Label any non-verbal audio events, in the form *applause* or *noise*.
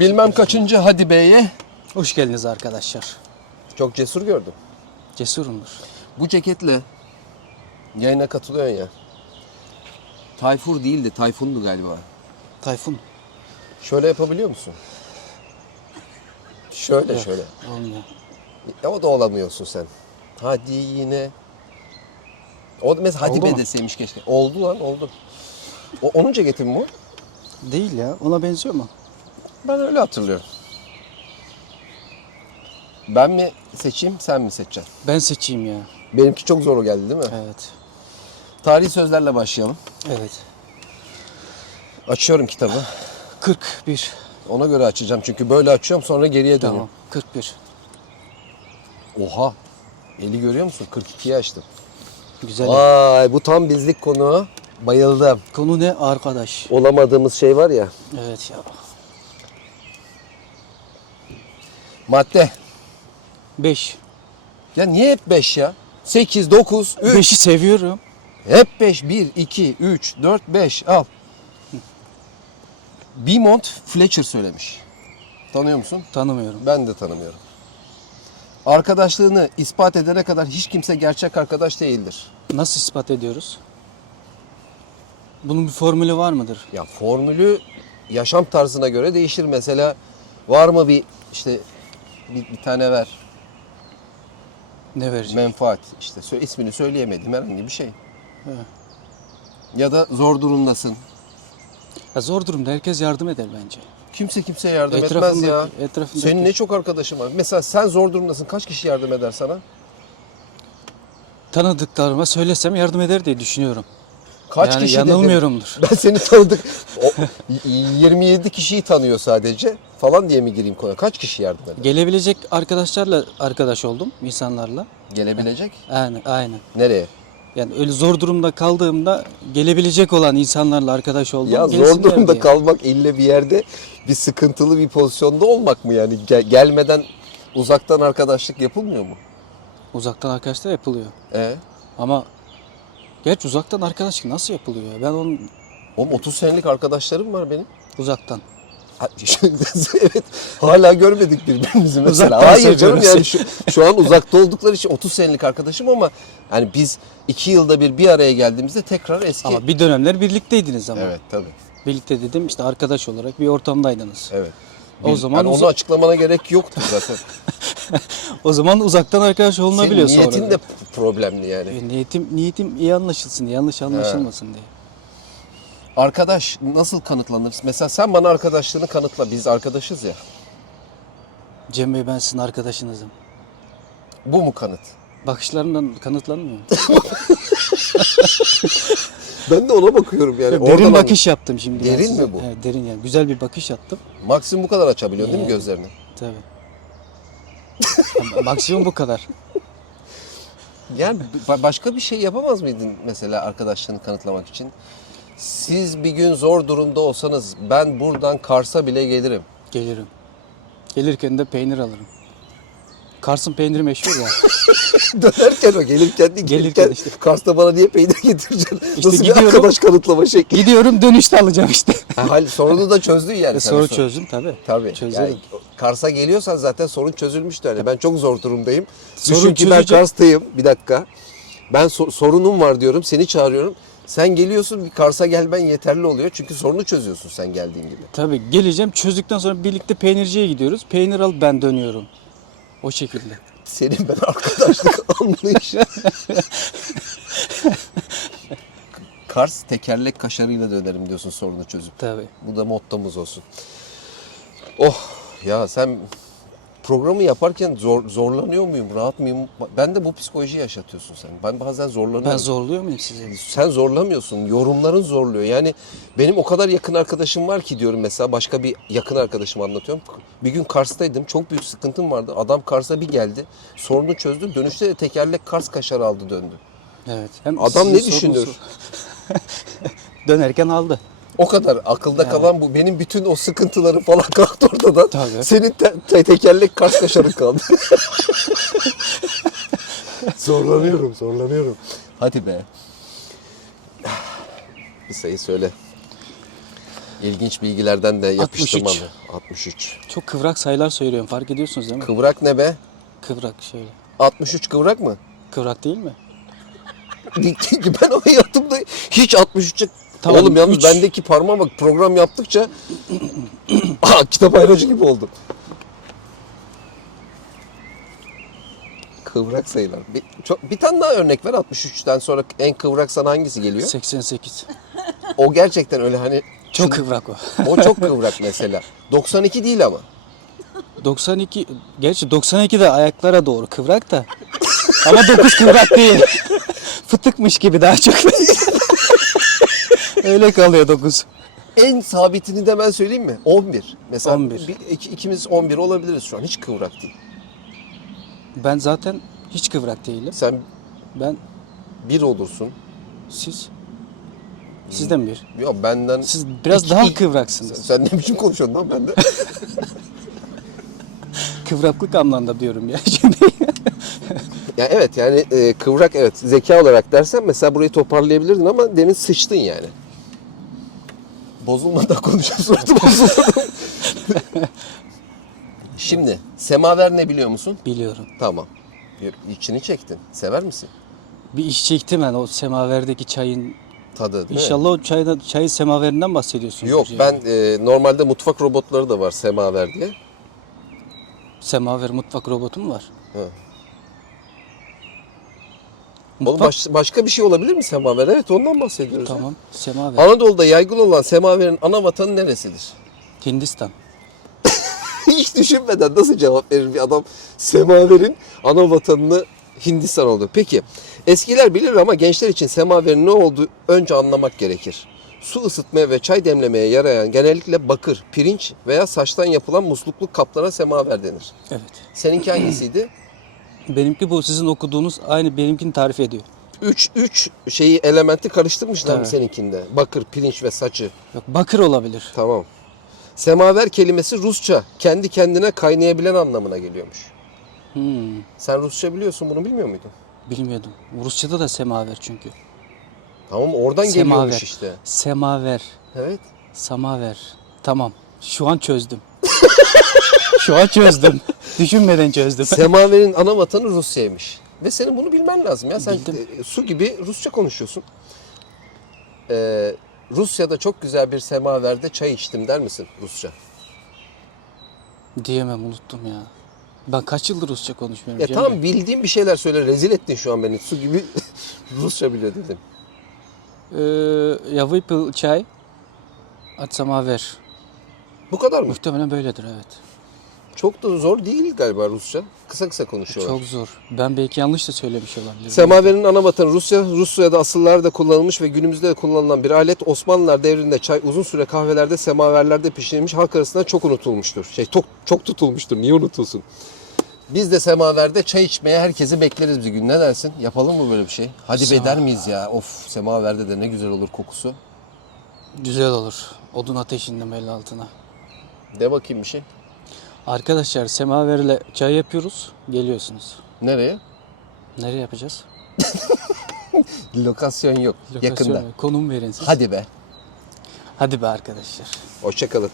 Bilmem kaçıncı hadi beye. Hoş geldiniz arkadaşlar. Çok cesur gördüm. Cesurumdur. Bu ceketle yayına katılıyorsun ya. Tayfur değil de Tayfun'du galiba. Tayfun. Şöyle yapabiliyor musun? Şöyle şöyle. Olmuyor. Ya o da olamıyorsun sen. Hadi yine. O da mesela hadi Oldu be mu? deseymiş keşke. Oldu lan oldu. O, onun ceketi mi bu? Değil ya. Ona benziyor mu? Ben öyle hatırlıyorum. Ben mi seçeyim sen mi seçeceksin? Ben seçeyim ya. Benimki çok zor geldi değil mi? Evet. Tarihi sözlerle başlayalım. Evet. Açıyorum kitabı. 41. Ona göre açacağım çünkü böyle açıyorum sonra geriye dönüyorum. Tamam. 41. Oha. Eli görüyor musun? 42'yi açtım. Güzel. Vay bu tam bizlik konu. Bayıldım. Konu ne arkadaş? Olamadığımız şey var ya. Evet ya. Madde. 5. Ya niye hep 5 ya? 8, 9, 3. 5'i seviyorum. Hep 5. 1, 2, 3, 4, 5. Al. Beaumont Fletcher söylemiş. Tanıyor musun? Tanımıyorum. Ben de tanımıyorum. Arkadaşlığını ispat edene kadar hiç kimse gerçek arkadaş değildir. Nasıl ispat ediyoruz? Bunun bir formülü var mıdır? Ya formülü yaşam tarzına göre değişir. Mesela var mı bir işte bir, bir tane ver Ne verecek? menfaat işte sö- ismini söyleyemedim herhangi bir şey. Evet. Ya da zor durumdasın. Ya zor durumda herkes yardım eder bence. Kimse kimseye yardım etmez ya. etrafındaki- Senin ne çok arkadaşın var. Mesela sen zor durumdasın. Kaç kişi yardım eder sana? Tanıdıklarıma söylesem yardım eder diye düşünüyorum. Kaç yani kişi dedim? yanılmıyorumdur. *laughs* Ben seni tanıdık. O, y- 27 kişiyi tanıyor sadece falan diye mi gireyim konuya? Kaç kişi yardım eder? Gelebilecek arkadaşlarla arkadaş oldum, insanlarla. Gelebilecek. Aynen, aynen. Nereye? Yani öyle zor durumda kaldığımda gelebilecek olan insanlarla arkadaş oldum. Ya zor durumda diye. kalmak ille bir yerde bir sıkıntılı bir pozisyonda olmak mı yani? Gel- gelmeden uzaktan arkadaşlık yapılmıyor mu? Uzaktan arkadaşlar yapılıyor. E, Ama gerçi uzaktan arkadaşlık nasıl yapılıyor? ya? Ben onun oğlum 30 senelik arkadaşlarım var benim. uzaktan. *laughs* Evet hala görmedik birbirimizi mesela. Uzaktan Hayır canım yani şu, şu an uzakta oldukları için 30 senelik arkadaşım ama yani biz iki yılda bir bir araya geldiğimizde tekrar eski. Ama bir dönemler birlikteydiniz ama. Evet tabii. Birlikte dedim işte arkadaş olarak bir ortamdaydınız. Evet. O zaman yani onu açıklamana gerek yoktu zaten. *laughs* O zaman uzaktan arkadaş Senin olunabiliyor sonra. niyetin de problemli yani. E, niyetim niyetim iyi anlaşılsın yanlış anlaşılmasın diye. Arkadaş nasıl kanıtlanır? Mesela sen bana arkadaşlığını kanıtla. Biz arkadaşız ya. Cem Bey ben sizin arkadaşınızım. Bu mu kanıt? Bakışlarımdan kanıtlanmıyor. *laughs* Ben de ona bakıyorum yani. derin Oradan bakış yaptım şimdi. ben Derin size. mi bu? Evet, derin yani. Güzel bir bakış yaptım. anladım. Maksimum bu kadar açabiliyorsun değil mi Yani. gözlerini? Tabii. *laughs* Maksimum bu kadar. Yani ba- başka bir şey yapamaz mıydın mesela arkadaşlığını kanıtlamak için? Siz bir gün zor durumda olsanız ben buradan Kars'a bile gelirim. Gelirim. Gelirken de peynir alırım. Kars'ın peyniri meşhur ya. *laughs* Dönerken o gelirken değil Gelirken işte. Kars'ta bana niye peynir getireceksin? İşte Nasıl bir gidiyorum. arkadaş kanıtlama şekli? Gidiyorum dönüşte alacağım işte. Ha, hal- sorunu da çözdün yani. E, Soru çözdüm tabii. Tabii. Çözerim. Yani Kars'a geliyorsan zaten sorun çözülmüştü. Yani ben çok zor durumdayım. Sorun Düşün ki ben Kars'tayım. Bir dakika. Ben so- sorunum var diyorum. Seni çağırıyorum. Sen geliyorsun bir Kars'a gelmen yeterli oluyor. Çünkü sorunu çözüyorsun sen geldiğin gibi. Tabii geleceğim çözdükten sonra birlikte peynirciye gidiyoruz. Peynir al ben dönüyorum. O şekilde. Senin ben arkadaşlık *laughs* anlayışı. *laughs* Kars tekerlek kaşarıyla dönerim diyorsun sorunu çözüp. Tabii. Bu da mottomuz olsun. Oh ya sen programı yaparken zor, zorlanıyor muyum, rahat mıyım? Ben de bu psikoloji yaşatıyorsun sen. Ben bazen zorlanıyorum. Ben zorluyor muyum sizi? Sen zorlamıyorsun. Yorumların zorluyor. Yani benim o kadar yakın arkadaşım var ki diyorum mesela başka bir yakın arkadaşım anlatıyorum. Bir gün Kars'taydım. Çok büyük sıkıntım vardı. Adam Kars'a bir geldi. Sorunu çözdü. Dönüşte de tekerlek Kars kaşarı aldı döndü. Evet. Hem Adam ne düşünür? *laughs* Dönerken aldı. O kadar akılda Yani. kalan bu. Benim bütün o sıkıntıları falan *laughs* kalktı ortadan. Tabii. Senin te- te- tekerlek Kars kaşarı kaldı. *laughs* zorlanıyorum, zorlanıyorum. Hadi be. Bir sayı söyle. İlginç bilgilerden de yapıştım 63. abi. 63. Çok kıvrak sayılar söylüyorum. Fark ediyorsunuz değil mi? Kıvrak ne be? Kıvrak şöyle. 63 kıvrak mı? Kıvrak değil mi? *laughs* ben o hayatımda hiç 63'e Tamam, Oğlum yalnız üç. bendeki parmağa bak program yaptıkça Aa, *clears throat* kitap ayracı gibi oldum. Kıvrak sayılar. Bir, çok, bir tane daha örnek ver 63'ten sonra en kıvrak sana hangisi geliyor? 88. O gerçekten öyle hani Çok kıvrak o. o çok kıvrak mesela. 92 değil ama. 92 gerçi 92 de ayaklara doğru kıvrak da. Ama 9 kıvrak değil. *laughs* Fıtıkmış gibi daha çok. *laughs* Öyle kalıyor 9. En sabitini de ben söyleyeyim mi? 11. Mesela 11. Bir, iki- ikimiz 11 olabiliriz şu an. Hiç kıvrak değil. Ben zaten hiç kıvrak değilim. Sen Ben 1 olursun. siz sizden bir. Yok benden Siz biraz İki- daha kıvraksınız. Sen ne biçim konuşuyorsun lan ben de? *laughs* Kıvraklık anlamda diyorum ya ya evet yani e, kıvrak evet zeka olarak dersen mesela burayı toparlayabilirdin ama demin sıçtın yani. Bozulmadan *laughs* konuşuyor suratı bozuldu. Şimdi semaver ne biliyor musun? Biliyorum. Tamam. İçini çektin. Sever misin? Bir iş çektim ben o semaverdeki çayın. Tadı değil mi? İnşallah o çayda, çayın semaverinden bahsediyorsunuz. Yok yani. ben e, normalde mutfak robotları da var semaver diye. Semaver mutfak robotu mu var? Hı. Oğlum baş- başka bir şey olabilir mi semaver? Evet ondan bahsediyoruz. Tamam. Semaver. Anadolu'da yaygın olan semaverin ana vatanı neresidir? Hindistan. *laughs* Hiç düşünmeden nasıl cevap verir bir adam semaverin ana vatanını Hindistan oldu. Peki eskiler bilir ama gençler için semaverin ne olduğu önce anlamak gerekir. Su ısıtmaya ve çay demlemeye yarayan genellikle bakır, pirinç veya saçtan yapılan musluklu kaplara semaver denir. Evet. Seninki hangisiydi? Benimki bu sizin okuduğunuz aynı benimkini tarif ediyor. Üç, üç şeyi elementi karıştırmışlar mı Evet. seninkinde? Bakır, pirinç ve saçı. Yok bakır olabilir. Tamam. Semaver kelimesi Rusça kendi kendine kaynayabilen anlamına geliyormuş. Hmm, Sen Rusça biliyorsun bunu bilmiyor muydun? bilmiyordum. Rusçada da semaver çünkü. Tamam oradan Semaver. geliyormuş işte. Semaver, Evet. samaver. Tamam. Şu an çözdüm. *laughs* Şu an çözdüm. Düşünmeden çözdüm. Semaverin ana vatanı Rusya'ymış. Ve senin bunu bilmen lazım ya. Sen Bildim. e, su gibi Rusça konuşuyorsun. Ee, Rusya'da çok güzel bir semaverde çay içtim der misin Rusça? Diyemem unuttum ya. Ben kaç yıldır Rusça konuşmuyorum. Ya Cem tamam Bey. bildiğin bir şeyler söyle. Rezil ettin şu an beni. Su gibi *laughs* Rusça biliyor dedim. Ee, ya выпил çay. At samaver. Bu kadar mı? Muhtemelen böyledir evet. Çok da zor değil galiba Rusça. Kısa kısa konuşuyorlar. Çok zor. Ben belki yanlış da söylemiş olabilirim. Semaverin ana vatanı Rusya. Rusya'da asıllarda kullanılmış ve günümüzde de kullanılan bir alet. Osmanlılar devrinde çay uzun süre kahvelerde semaverlerde pişirilmiş halk arasında çok unutulmuştur. Şey çok, çok tutulmuştur. Niye unutulsun? Biz de semaverde çay içmeye herkesi bekleriz bir gün. Ne dersin? Yapalım mı böyle bir şey? Hadi Sema- der miyiz ya? Of semaverde de ne güzel olur kokusu. Güzel olur. Odun ateşinde el altına. De bakayım bir şey. Arkadaşlar semaverle çay yapıyoruz. Geliyorsunuz. Nereye? Nereye yapacağız? *laughs* Lokasyon yok. Lokasyon Yakında. Konum verin siz. Hadi be. Hadi be arkadaşlar. Hoşçakalın.